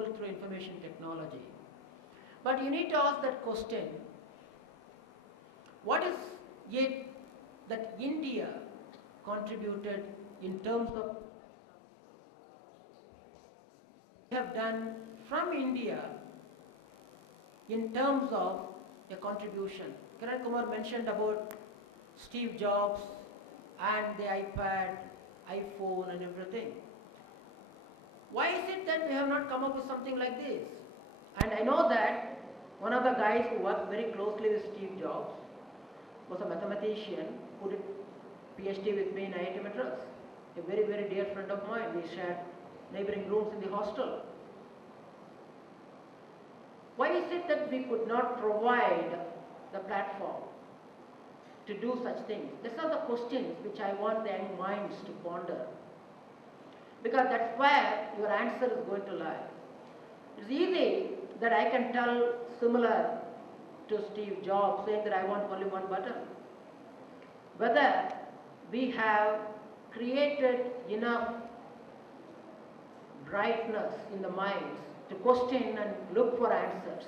achievable through information technology. But you need to ask that question, what is it that India contributed in terms of have done from India in terms of a contribution? Kiran Kumar mentioned about Steve Jobs and the iPad, iPhone and everything. Why is it that we have not come up with something like this? And I know that one of the guys who worked very closely with Steve Jobs was a mathematician who did PhD with me in IIT Madras. A very, very dear friend of mine. We shared neighboring rooms in the hostel. Why is it that we could not provide the platform to do such things? These are the questions which I want the young minds to ponder. Because that's where your answer is going to lie. It's easy that I can tell similar to Steve Jobs saying that I want only one button. Whether we have created enough brightness in the minds to question and look for answers.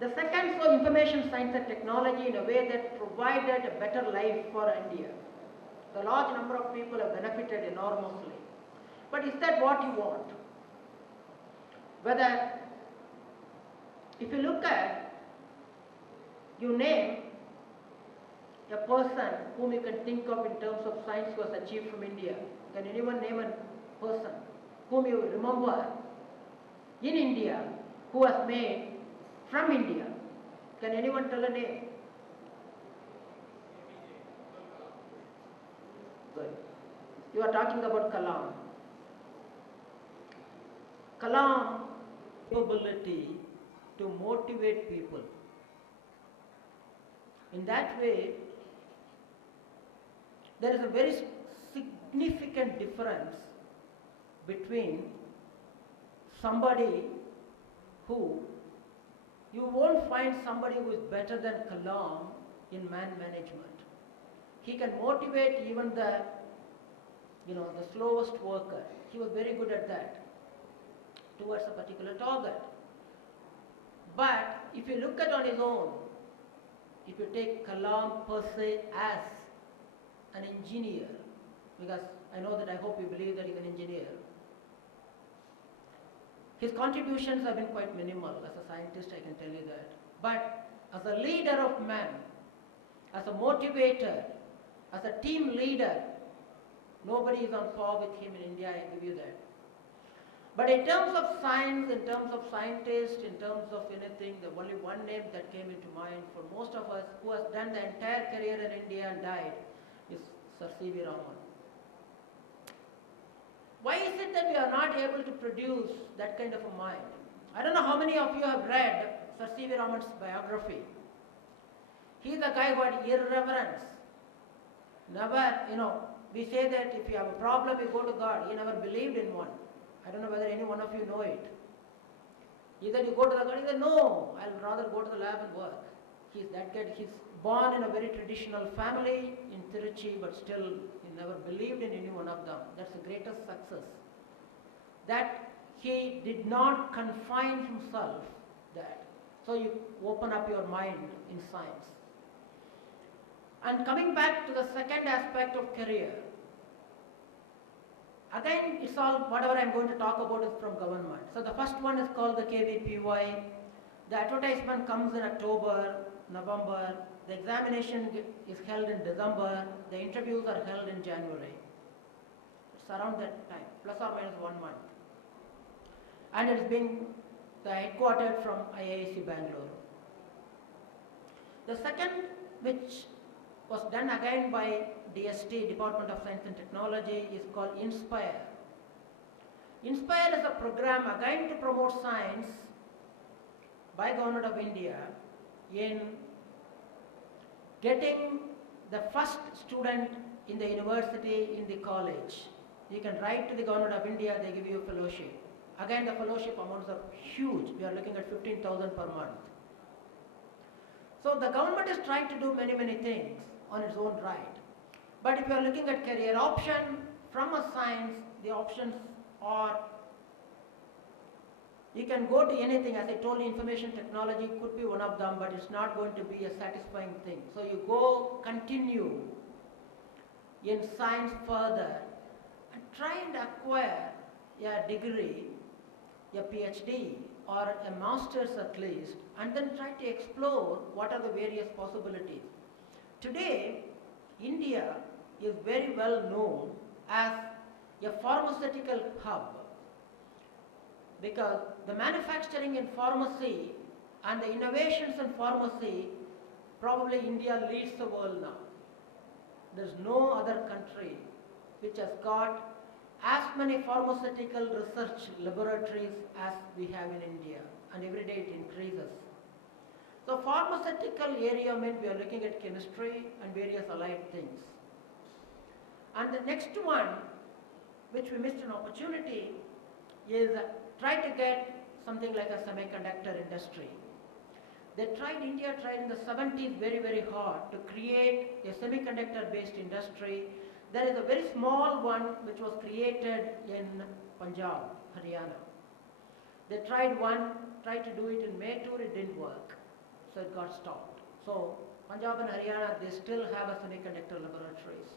The second, so information science and technology in a way that provided a better life for India. The large number of people have benefited enormously. But is that what you want? Whether, if you look at, you name a person whom you can think of in terms of science who has achieved from India. Can anyone name a person whom you remember in India who has made from India? Can anyone tell a name? Good. You are talking about Kalam. Kalam ability to motivate people. In that way, there is a very significant difference between somebody who, you won't find somebody who is better than Kalam in man management. He can motivate even the slowest worker. He was very good at that towards a particular target. But if you look at on his own, if you take Kalam per se as an engineer, because I know that I hope you believe that he's an engineer, his contributions have been quite minimal. As a scientist, I can tell you that. But as a leader of men, as a motivator, as a team leader, nobody is on par with him in India, I give you that. But in terms of science, in terms of scientists, in terms of anything, the only one name that came into mind for most of us who has done the entire career in India and died is Sir C.V. Raman. Why is it that we are not able to produce that kind of a mind? I don't know how many of you have read Sir C.V. Raman's biography. He is a guy who had irreverence. Never, we say that if you have a problem, you go to God. He never believed in one. I don't know whether any one of you know it. Either you go to the God, either no, I'll rather go to the lab and work. He's that guy. He's born in a very traditional family in Tiruchi, but still he never believed in any one of them. That's the greatest success. That he did not confine himself that. So you open up your mind in science. And coming back to the second aspect of career, again, it's all, whatever I'm going to talk about is from government. So the first one is called the KVPY. The advertisement comes in October, November. The examination is held in December. The interviews are held in January. It's around that time, plus or minus 1 month. And it's being headquartered from IISc Bangalore. The second, which was done again by DST, Department of Science and Technology, is called INSPIRE. INSPIRE is a program again to promote science by Government of India in getting the first student in the university, in the college. You can write to the Government of India, they give you a fellowship. Again, the fellowship amounts are huge. We are looking at 15,000 per month. So the government is trying to do many, many things on its own right. But if you are looking at career option from a science, the options are You can go to anything, as I told you, information technology could be one of them, but it's not going to be a satisfying thing. So you go continue in science further and try and acquire a degree, a PhD or a master's at least, and then try to explore what are the various possibilities. Today, India is very well known as a pharmaceutical hub, because the manufacturing in pharmacy and the innovations in pharmacy, probably India leads the world now. There's no other country which has got as many pharmaceutical research laboratories as we have in India, and every day it increases. So pharmaceutical area means we are looking at chemistry and various allied things. And the next one, which we missed an opportunity, is try to get something like a semiconductor industry. India tried in the 70s very, very hard to create a semiconductor-based industry. There is a very small one which was created in Punjab, Haryana. They tried to do it in Maytur, it didn't work, so it got stopped. So Punjab and Haryana, they still have a semiconductor laboratories.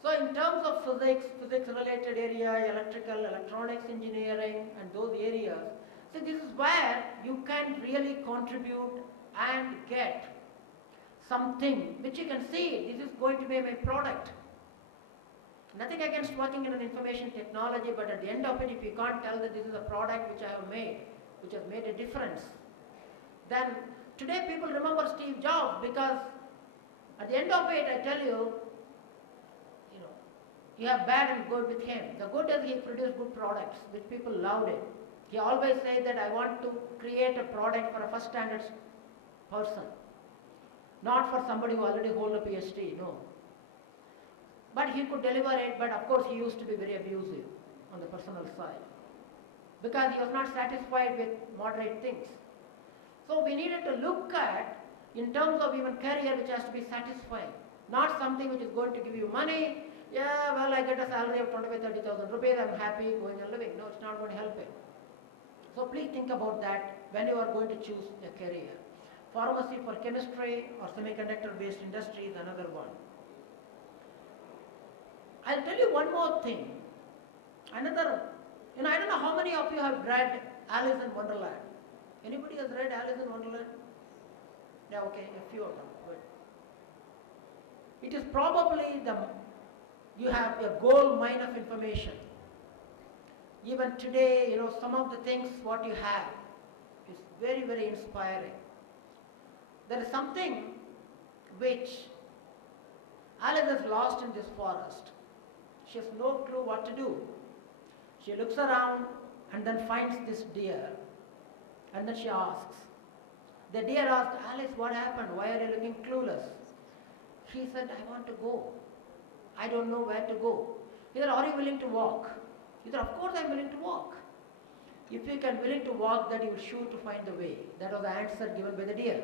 So in terms of physics-related area, electrical, electronics engineering, and those areas, so this is where you can really contribute and get something which you can see, this is going to be my product. Nothing against working in an information technology, but at the end of it, if you can't tell that this is a product which I have made, which has made a difference, then today people remember Steve Jobs, because at the end of it, I tell you, you have bad and good with him. The good is he produced good products, which people loved it. He always said that I want to create a product for a first standard person, not for somebody who already holds a PhD, no. But he could deliver it, but of course he used to be very abusive on the personal side, because he was not satisfied with moderate things. So we needed to look at, in terms of even career, which has to be satisfying, not something which is going to give you money. Yeah, well, I get a salary of 25,000-30,000 rupees, I'm happy going and living. No, it's not going to help it. So please think about that when you are going to choose a career. Pharmacy for chemistry or semiconductor-based industry is another one. I'll tell you one more thing. I don't know how many of you have read Alice in Wonderland. Anybody has read Alice in Wonderland? Yeah, okay, a few of them. Good. It is probably you have a gold mine of information. Even today, some of the things what you have is very, very inspiring. There is something which Alice is lost in this forest. She has no clue what to do. She looks around and then finds this deer, and then she asks. The deer asked, Alice, what happened? Why are you looking clueless? She said, I want to go. I don't know where to go. He said, are you willing to walk? He said, of course I am willing to walk. If you can willing to walk, then you will sure to find the way. That was the answer given by the deer.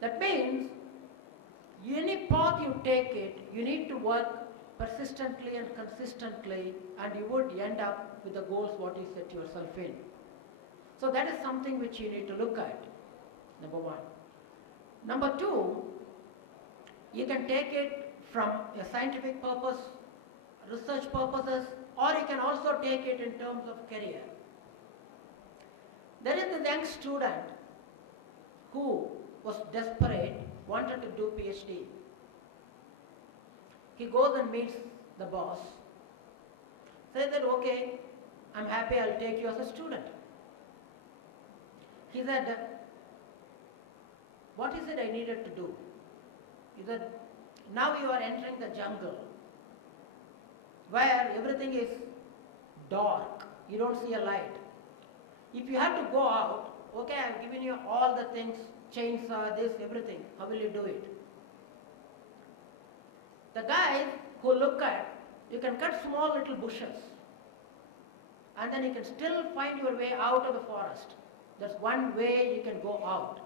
That means, any path you take it, you need to work persistently and consistently, and you would end up with the goals what you set yourself in. So that is something which you need to look at, number one. Number two, you can take it from a scientific purpose, research purposes, or you can also take it in terms of career. There is this young student who was desperate, wanted to do PhD. He goes and meets the boss, says that, okay, I'm happy, I'll take you as a student. He said, what is it I needed to do? He said, now you are entering the jungle where everything is dark, you don't see a light. If you have to go out, okay, I've given you all the things, chainsaw, this, everything, how will you do it? The guys who look at, you can cut small little bushes and then you can still find your way out of the forest. That's one way you can go out.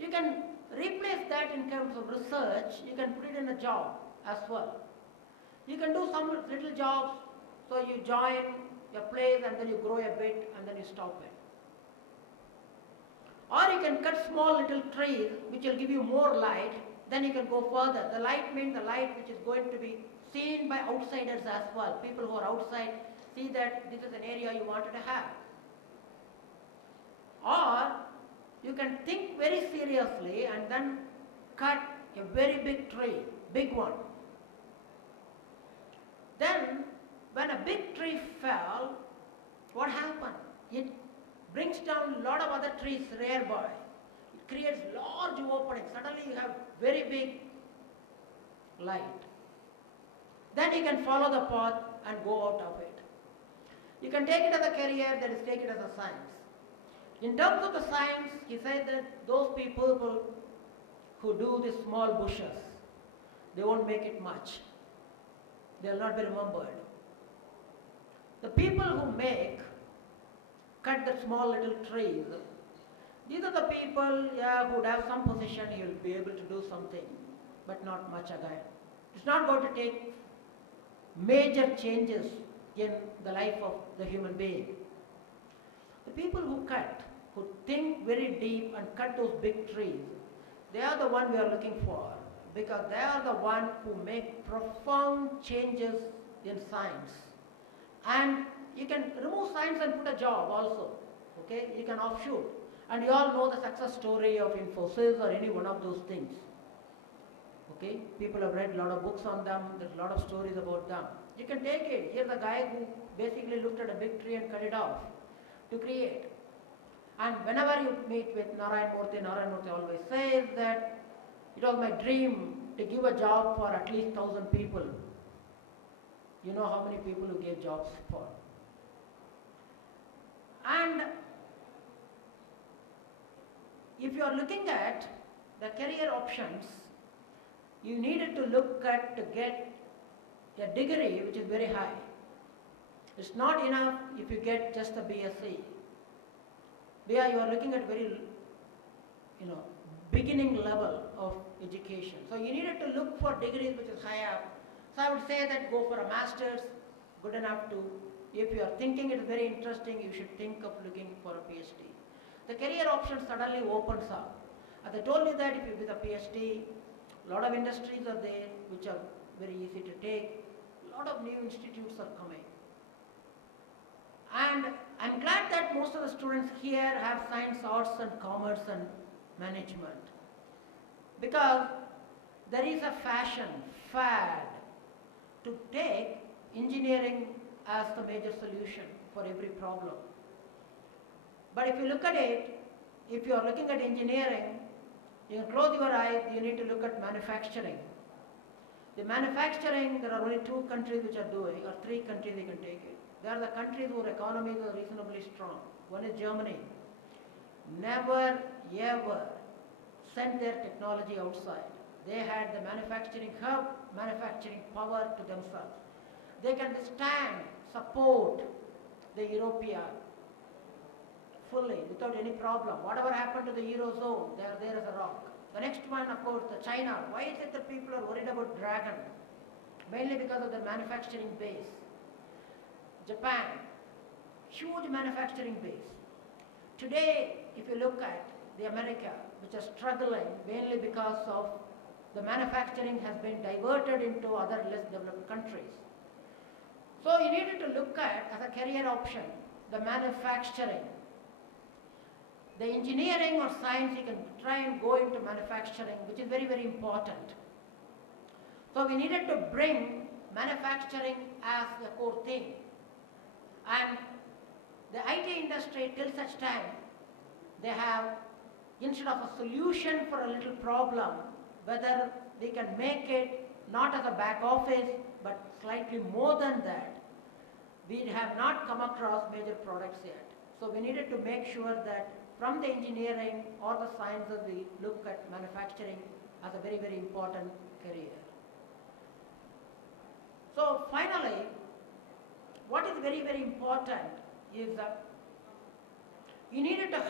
You can replace that in terms of research, you can put it in a job as well. You can do some little jobs, so you join a place and then you grow a bit and then you stop it. Or you can cut small little trees which will give you more light, then you can go further. The light means the light which is going to be seen by outsiders as well. People who are outside see that this is an area you wanted to have. Or you can think very seriously and then cut a very big tree, big one. Then when a big tree fell, what happened? It brings down a lot of other trees nearby. It creates large openings. Suddenly you have very big light. Then you can follow the path and go out of it. You can take it as a career, that is, take it as a science. In terms of the science, he said that those people who do these small bushes, they won't make it much. They will not be remembered. The people who cut the small little trees, these are the people who would have some position, he will be able to do something, but not much again. It's not going to take major changes in the life of the human being. The people who think very deep and cut those big trees, they are the one we are looking for, because they are the one who make profound changes in science. And you can remove science and put a job also, okay? You can offshoot. And you all know the success story of Infosys or any one of those things. Okay? People have read a lot of books on them, there's a lot of stories about them. You can take it. Here's a guy who basically looked at a big tree and cut it off to create. And whenever you meet with Narayan Murthy always says that it was my dream to give a job for at least 1,000 people. You know how many people who gave jobs for. And if you are looking at the career options, you needed to look at to get a degree which is very high. It's not enough if you get just a BSc. There you are looking at very, beginning level of education. So you needed to look for degrees which is higher. So I would say that go for a master's, good enough to. If you are thinking it is very interesting, you should think of looking for a PhD. The career option suddenly opens up. As I told you that if you with a PhD, a lot of industries are there which are very easy to take. A lot of new institutes are coming. And I'm glad that most of the students here have science, arts and commerce and management. Because there is a fad to take engineering as the major solution for every problem. But if you look at it, if you are looking at engineering, you can close your eyes, you need to look at manufacturing. The manufacturing, there are only 2 countries which are doing, or 3 countries you can take it. They are the countries whose economies are reasonably strong. One is Germany. Never ever sent their technology outside. They had the manufacturing hub, manufacturing power to themselves. They can stand, support the European fully without any problem. Whatever happened to the Eurozone, they are there as a rock. The next one, of course, the China. Why is it that people are worried about Dragon? Mainly because of their manufacturing base. Japan, huge manufacturing base. Today, if you look at the America, which are struggling mainly because of the manufacturing has been diverted into other less developed countries. So you needed to look at, as a career option, the manufacturing. The engineering or science, you can try and go into manufacturing, which is very, very important. So we needed to bring manufacturing as the core thing. And the IT industry, till such time, they have, instead of a solution for a little problem, whether they can make it not as a back office, but slightly more than that, we have not come across major products yet. So we needed to make sure that from the engineering or the sciences, we look at manufacturing as a very, very important career. So finally, what is very, very important is that you needed to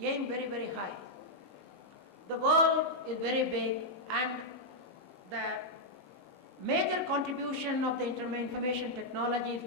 aim very, very high. The world is very big, and the major contribution of the information technology is